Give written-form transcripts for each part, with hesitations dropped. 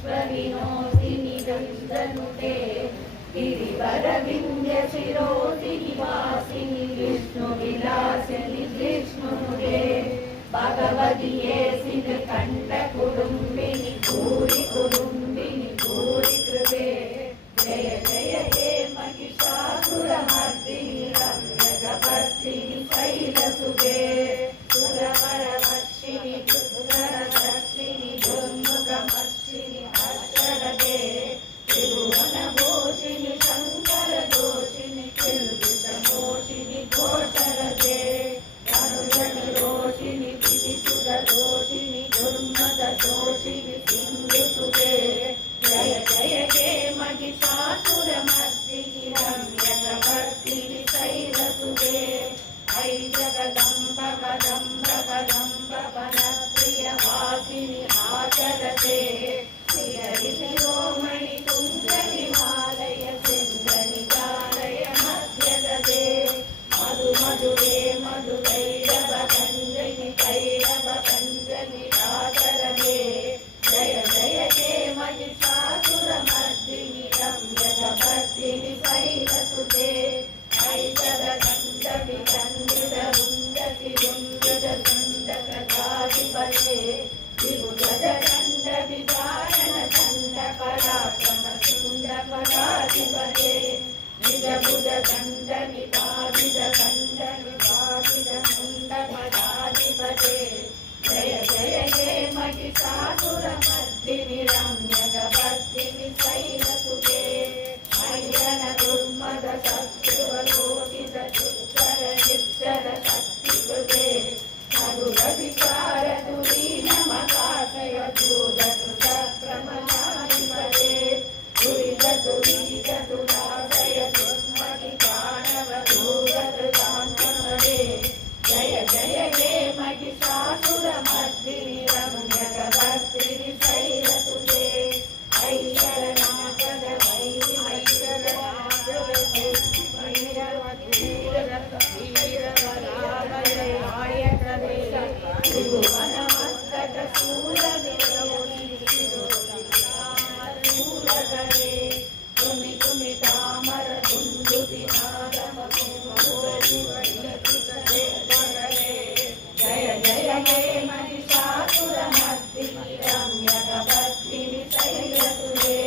विश्वविनोदिनि गन्धनुते गिरिवरविन्द्यशिरोधिनि वासिनि विष्णुविलासिनि जिष्णुनुते भगवदिये सिनिकण्ठकुडुम्बिनि भूरि कुडुम्बिनि भूरि कृते जय जय हे महिषासुरमर्दिनि रम्यकपर्दिनि शैलसुते सुरवरवर्षिणि दुर्धरदर्शिनि दुर्मुखमर्षिणि हर्षरते त्रिभुवनभूषिणि शङ्करदोषिणि किल्बिषमोषिणि घोषरते धनुजनिरोषिणि दिविसुरदोषिणि दुर्मदशोषिणि सिन्धुसुते जय जय हे महिषासुरमर्दिनि रम्यकपर्दिनि शैलसुते ऐ जगदम्ब कदम्ब कदम्ब वनप्रियवासिनि आचरते शिरोमणि तुङ्गनिमालय सिन्धनिजालय मध्यदते मधु मधुरे मधुकैरवकञ्जनि कैरवकञ्जनि आचरते जय जय हे महिषासुरमर्दिनि रम्यकपर्दिनि शैलसुते ऐ जगदण्डविदण्डितरुन्दतिरुन्दतुण्डककाधिपते विभुजदण्डविदारणचण्डपराक्रमचण्डपराधिपते निजबुधदण्डनिपातितकण्डनिपातितमुण्डपदाधिपते जय जय हे महिषासुरमर्दिनि रम्यकपर्दिनि शैलसुते अय्यन दुर्मद शत्रुवलोकित दुष्कर निर्जर शक्तिकृते मधुरविचार दुरीनमकाशय दूरकृत प्रमदाधिपते दुरितदुरीतदुराशय दुर्मति दानव दूरकृतान्तमदे जय जय हे महिषासुरमर्दिनि रम्यकपर्दिनि शैलसुते ऐश्वरनाथद त्रिभुवनमस्तक शूलविलोकितूलकरे तुमि तुमि तामर दुन्दुभिनादमकुमुरजिवल्लतिकरे जय जय हे महिषासुरमर्दिनि रम्यकपर्दिनि शैलसुते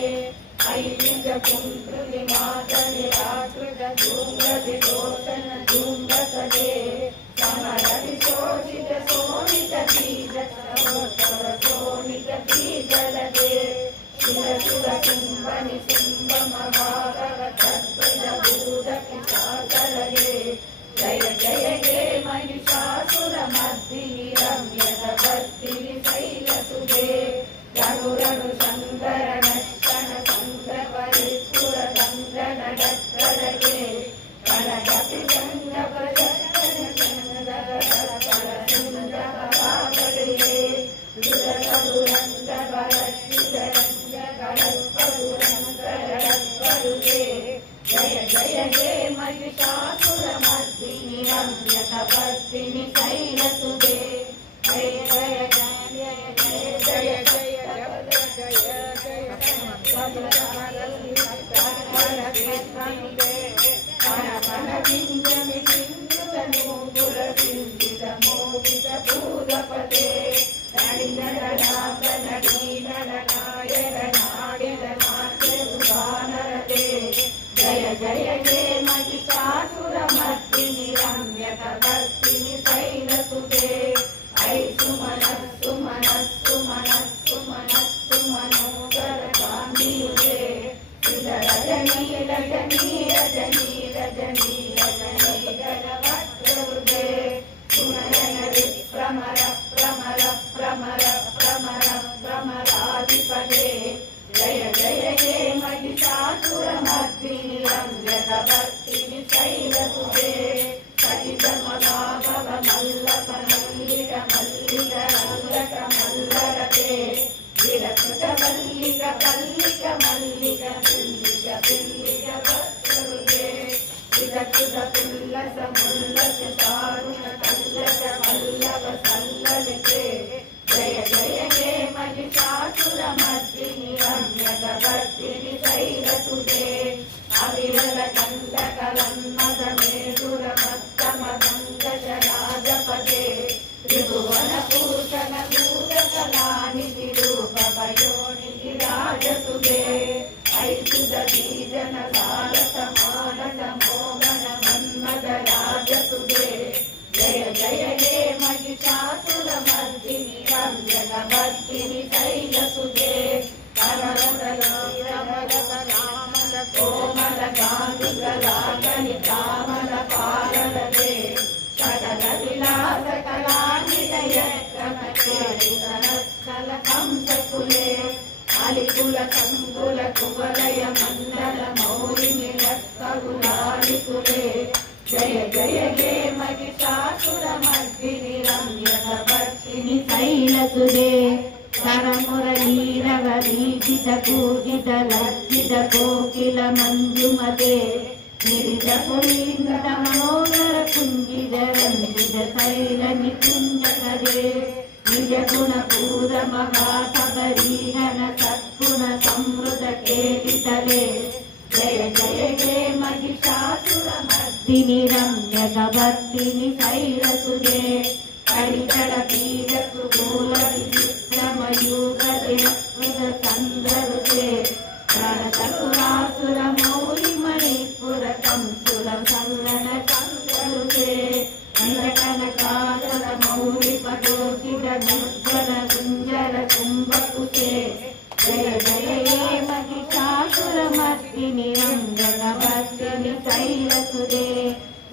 ऐलिङ्गकुण्डुलि मातलिराकृत धूम्रविलोचन धूम्रसदे समरविशोषित शोणित बीज शोणित बीजलदे शिरसुर सिंहनि सिंहमभागव तद्भुज भूतपिशाचलदे जय जय हे महिषासुरमर्दिनि रम्यकपर्दिनि शैलसुते रणु शङ्कर नष्टन सङ्ग्रपरिस्फुर चन्द्रनडक्करगे कनकपि चन्द्रप्रजन चन्द्रकरसुन्दरपरागले दुरसदुरन्दवरश्चिदरञ्जगडत्पदुरङ्करडत्पदुगे जय जय हे महिषासुरमर्दिनि रम्यकपर्दिनि शैलसुते जय जय जय जय जय जय भूतपते जय जय हे महिषासुरमर्दिनि रम्यकपर्दिनि शैलसुते ऐ सुमनस्सु मनस्सु मनस्सु मनस्सु मनोदरकान्तियुते रजनी रजनी रजनी रजनी रजनी गलवक्त्रवृते सुनयन विप्रमर प्रमर प्रमर प्रमर प्रमराधिपते जय जय हे महिषासुरमर्दिनि रम्यकपर्दिनि शैलसुते सहितमलाभव मल्लक मल्लिक मल्लिक रल्लक मल्लरते विरकृत मल्लिक मल्लिक मल्लिक पिल्लिक पिल्लिक वक्त्रवृते विरकृत पुल्लस मुल्लस चारुण कल्लक वल्लभ सल्ललिते जय जय हे महिषासुरमर्दिनि जगवर्तिनि शैलसुते अविरल कण्डकलन्मदमेदुरमत्तमदङ्गजराजपदे त्रिभुवनभूषण भूषकलानिधि रूपभयोनिधि राजसुते ऐसुदीजन सारसमानस मोहन मन्मद राजसुते जय जय हे महिषासुरमर्दिनि जगवर्तिनि शैलसुते कोमल गांधिकलाकनि कामल पालरते सकल विलास कलानिलय कनकेरितनत्कल कंसकुले अलिकुल संकुल कुवलय मंडल मौलिनिलत्करुलालिकुले जय जय हे महिषासुरमर्दिनि रम्यकवर्तिनि शैलसुते करमुरलीरवरीजित पूजित लज्जित कोकिल मंजुमते निरित पुरीन्द्र मनोहर कुंजित रंजित शैल निकुंजकरे निज गुण पूर महासबरीगण सत्गुण समृद्ध केलितले जय जय हे महिषासुरमर्दिनि रम्यकवर्तिनि शैलसुते करिचर बीज कुल विचित्रमयूगृत चंद्ररुते प्रणतसुरासुर मौलि मणिपुर कंसुर सल्लन चंद्ररुते कनकासुर मौलि पटोषित निर्जन कुंजर कुंभकुते जय जय हे महिषासुरमर्दिनि रम्यकवर्तिनि शैलसुते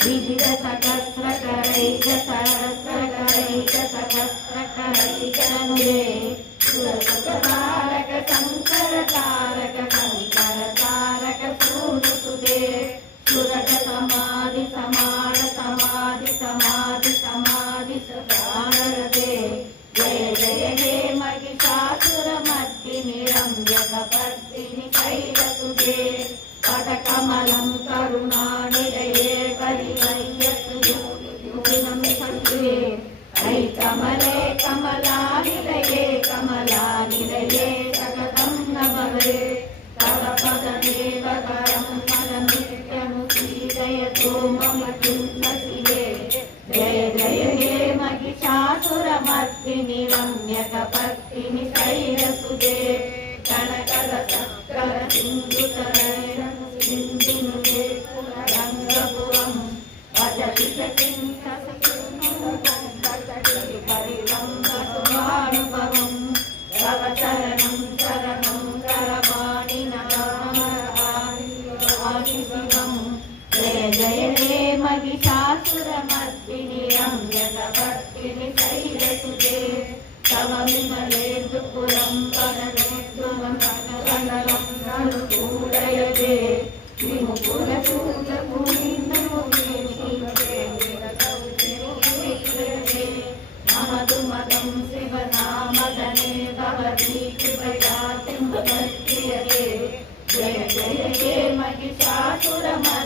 विविध सहस्रकरैक सहस्रकरैक सहस्रकरैकनुरे सुरसुतारक शंकर तारक शंकर तारक सूरसुते सुरत समाधि समान समाधि समाधि समाधि सुधारते जय जय हे महिषासुरमर्दिनि रम्यकवर्तिनि शैलसुते पदकमलं करुणानिलये परिवह्यसुयोगिनं सत्ये ऐ कमले कमलानिलये कमलानिलये जगतं नमवे तव पदमेव करं मनमित्यनुपीडयतो मम चिन्मसिवे जय जय हे महिषासुरमर्दिनि रम्यकवर्तिनि शैलसुते कनकल सक्कर सिन्धुतनयन सिन्धुनुते पुररङ्गपुरं भजति परिरङ्गसुभानुभवं तव चरणं चरणं करवाणि नमामि शिवं जय जय हे महिषासुरमर्दिनि रम्यकवर्तिनि शैलसुते तव विमलेन्दुपुरं वरनेन्दुमं कनलं ननुकूलयते ममदुमदं शिवनामदने भवती कृपया किं प्रक्रियते जय जय हे महिषासुरमर्दिनि